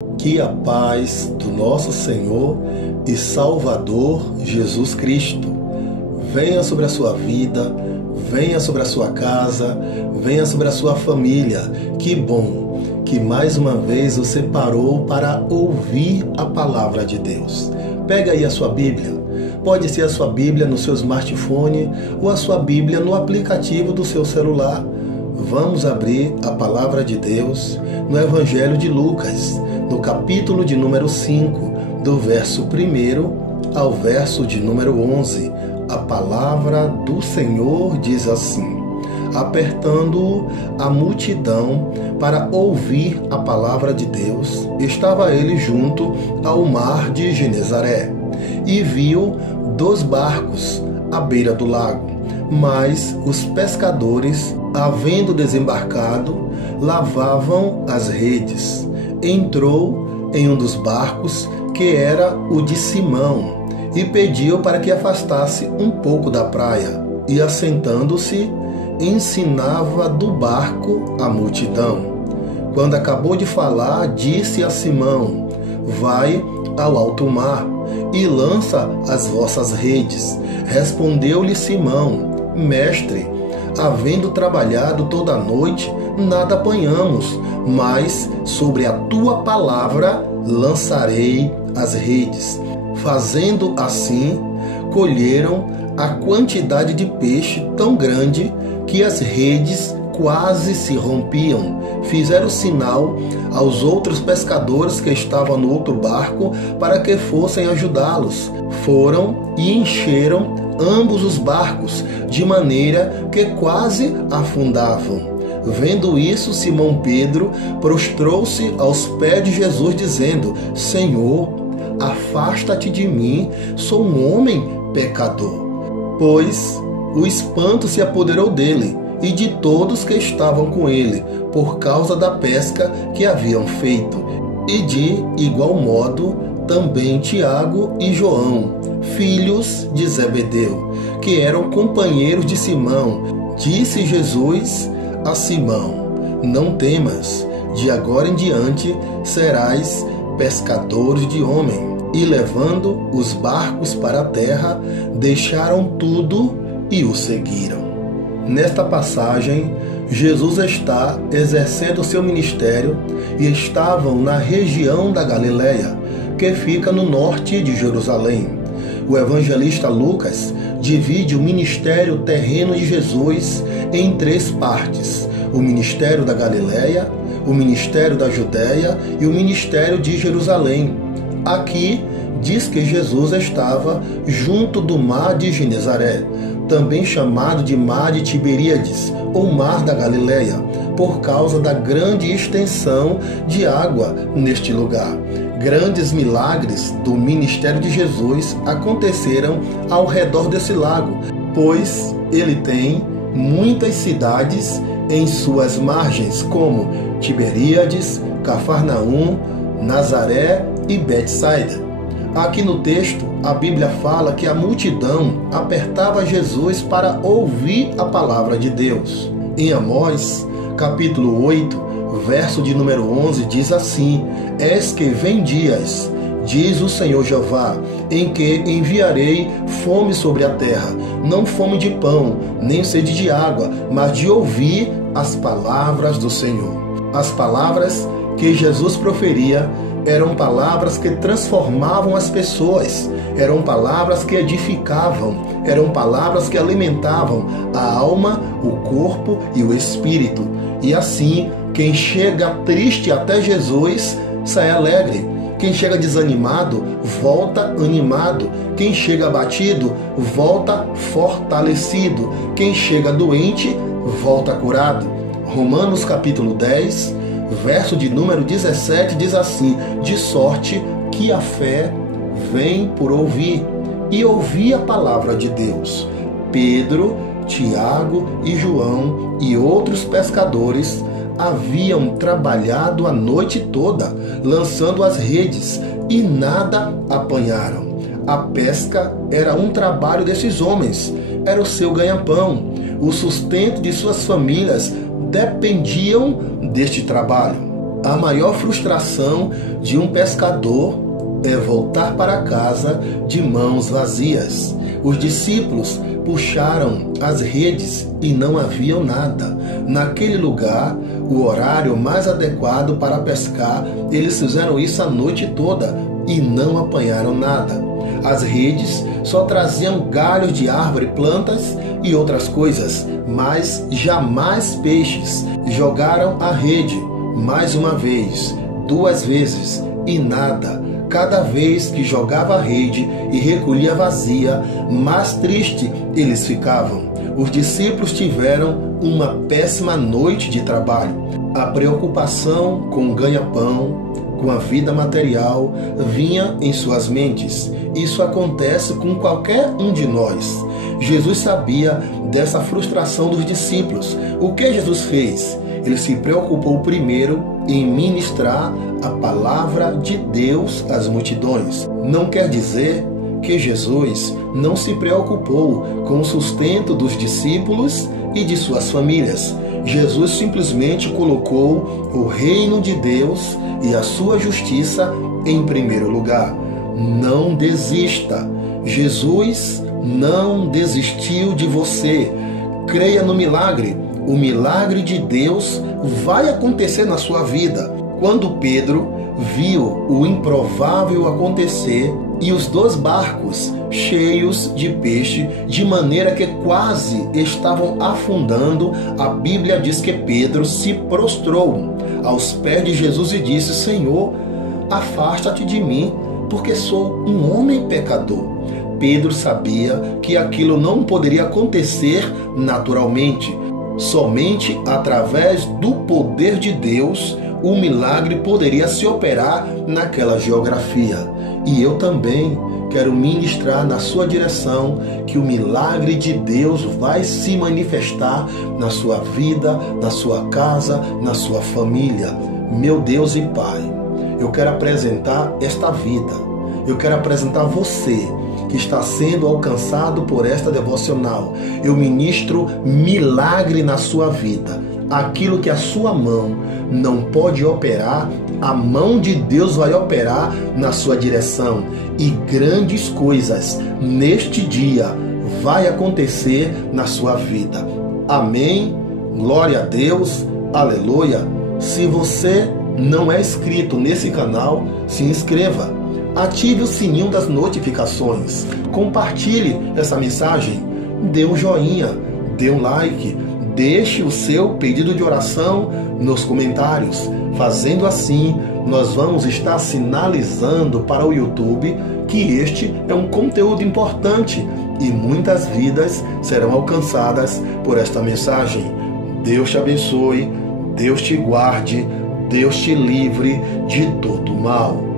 Que a paz do nosso Senhor e Salvador Jesus Cristo venha sobre a sua vida, venha sobre a sua casa, venha sobre a sua família. Que bom que mais uma vez você parou para ouvir a palavra de Deus. Pega aí a sua Bíblia. Pode ser a sua Bíblia no seu smartphone ou a sua Bíblia no aplicativo do seu celular. Vamos abrir a palavra de Deus no Evangelho de Lucas, no capítulo de número 5, do verso 1 ao verso de número 11. A palavra do Senhor diz assim: apertando a multidão para ouvir a palavra de Deus, estava ele junto ao mar de Genezaré, e viu 2 barcos à beira do lago. Mas os pescadores, havendo desembarcado, lavavam as redes. Entrou em um dos barcos, que era o de Simão, e pediu para que afastasse um pouco da praia. E, assentando-se, ensinava do barco a multidão. Quando acabou de falar, disse a Simão: vai ao alto mar e lança as vossas redes. Respondeu-lhe Simão: mestre, havendo trabalhado toda a noite, nada apanhamos, mas sobre a tua palavra lançarei as redes. Fazendo assim, colheram a quantidade de peixe tão grande que as redes quase se rompiam. Fizeram sinal aos outros pescadores que estavam no outro barco para que fossem ajudá-los. Foram e encheram ambos os barcos, de maneira que quase afundavam. Vendo isso, Simão Pedro prostrou-se aos pés de Jesus, dizendo: Senhor, afasta-te de mim, sou um homem pecador. Pois o espanto se apoderou dele e de todos que estavam com ele, por causa da pesca que haviam feito. E de igual modo também Tiago e João, filhos de Zebedeu, que eram companheiros de Simão. Disse Jesus a Simão: não temas, de agora em diante serás pescadores de homem. E levando os barcos para a terra, deixaram tudo e o seguiram. Nesta passagem, Jesus está exercendo seu ministério e estavam na região da Galileia, que fica no norte de Jerusalém. O evangelista Lucas divide o ministério terreno de Jesus em 3 partes: o ministério da Galileia, o ministério da Judéia e o ministério de Jerusalém. Aqui diz que Jesus estava junto do mar de Genezaré, também chamado de mar de Tiberíades, ou mar da Galileia, por causa da grande extensão de água neste lugar. Grandes milagres do ministério de Jesus aconteceram ao redor desse lago, pois ele tem muitas cidades em suas margens, como Tiberíades, Cafarnaum, Nazaré e Betsaida. Aqui no texto, a Bíblia fala que a multidão apertava Jesus para ouvir a palavra de Deus. Em Amós, capítulo 8, verso de número 11, diz assim: eis que vem dias, diz o Senhor Jeová, em que enviarei fome sobre a terra, não fome de pão, nem sede de água, mas de ouvir as palavras do Senhor. As palavras que Jesus proferia eram palavras que transformavam as pessoas, eram palavras que edificavam, eram palavras que alimentavam a alma, o corpo e o espírito. E assim, quem chega triste até Jesus sai alegre. Quem chega desanimado, volta animado. Quem chega abatido, volta fortalecido. Quem chega doente, volta curado. Romanos capítulo 10, verso de número 17 diz assim: de sorte que a fé vem por ouvir, e ouvir a palavra de Deus. Pedro, Tiago e João e outros pescadores haviam trabalhado a noite toda, lançando as redes, e nada apanharam. A pesca era um trabalho desses homens, era o seu ganha-pão. O sustento de suas famílias dependiam deste trabalho. A maior frustração de um pescador é voltar para casa de mãos vazias. Os discípulos puxaram as redes e não havia nada. Naquele lugar, o horário mais adequado para pescar, eles fizeram isso a noite toda e não apanharam nada. As redes só traziam galhos de árvore, plantas e outras coisas, mas jamais peixes. Jogaram a rede mais uma vez, 2 vezes e nada. Cada vez que jogava a rede e recolhia vazia, mais triste eles ficavam. Os discípulos tiveram uma péssima noite de trabalho. A preocupação com o ganha-pão, com a vida material, vinha em suas mentes. Isso acontece com qualquer um de nós. Jesus sabia dessa frustração dos discípulos. O que Jesus fez? Ele se preocupou primeiro em ministrar a palavra de Deus às multidões. Não quer dizer que Jesus não se preocupou com o sustento dos discípulos e de suas famílias. Jesus simplesmente colocou o reino de Deus e a sua justiça em primeiro lugar. Não desista. Jesus não desistiu de você. Creia no milagre. O milagre de Deus vai acontecer na sua vida. Quando Pedro viu o improvável acontecer e os 2 barcos cheios de peixe, de maneira que quase estavam afundando, a Bíblia diz que Pedro se prostrou aos pés de Jesus e disse: Senhor, afasta-te de mim, porque sou um homem pecador. Pedro sabia que aquilo não poderia acontecer naturalmente. Somente através do poder de Deus o milagre poderia se operar naquela geografia. E eu também quero ministrar na sua direção que o milagre de Deus vai se manifestar na sua vida, na sua casa, na sua família. Meu Deus e Pai, eu quero apresentar esta vida. Eu quero apresentar você que está sendo alcançado por esta devocional. Eu ministro milagre na sua vida. Aquilo que a sua mão não pode operar, a mão de Deus vai operar na sua direção. E grandes coisas neste dia vai acontecer na sua vida. Amém? Glória a Deus. Aleluia. Se você não é inscrito nesse canal, se inscreva. Ative o sininho das notificações. Compartilhe essa mensagem. Dê um joinha, dê um like. Deixe o seu pedido de oração nos comentários. Fazendo assim, nós vamos estar sinalizando para o YouTube que este é um conteúdo importante e muitas vidas serão alcançadas por esta mensagem. Deus te abençoe, Deus te guarde, Deus te livre de todo mal.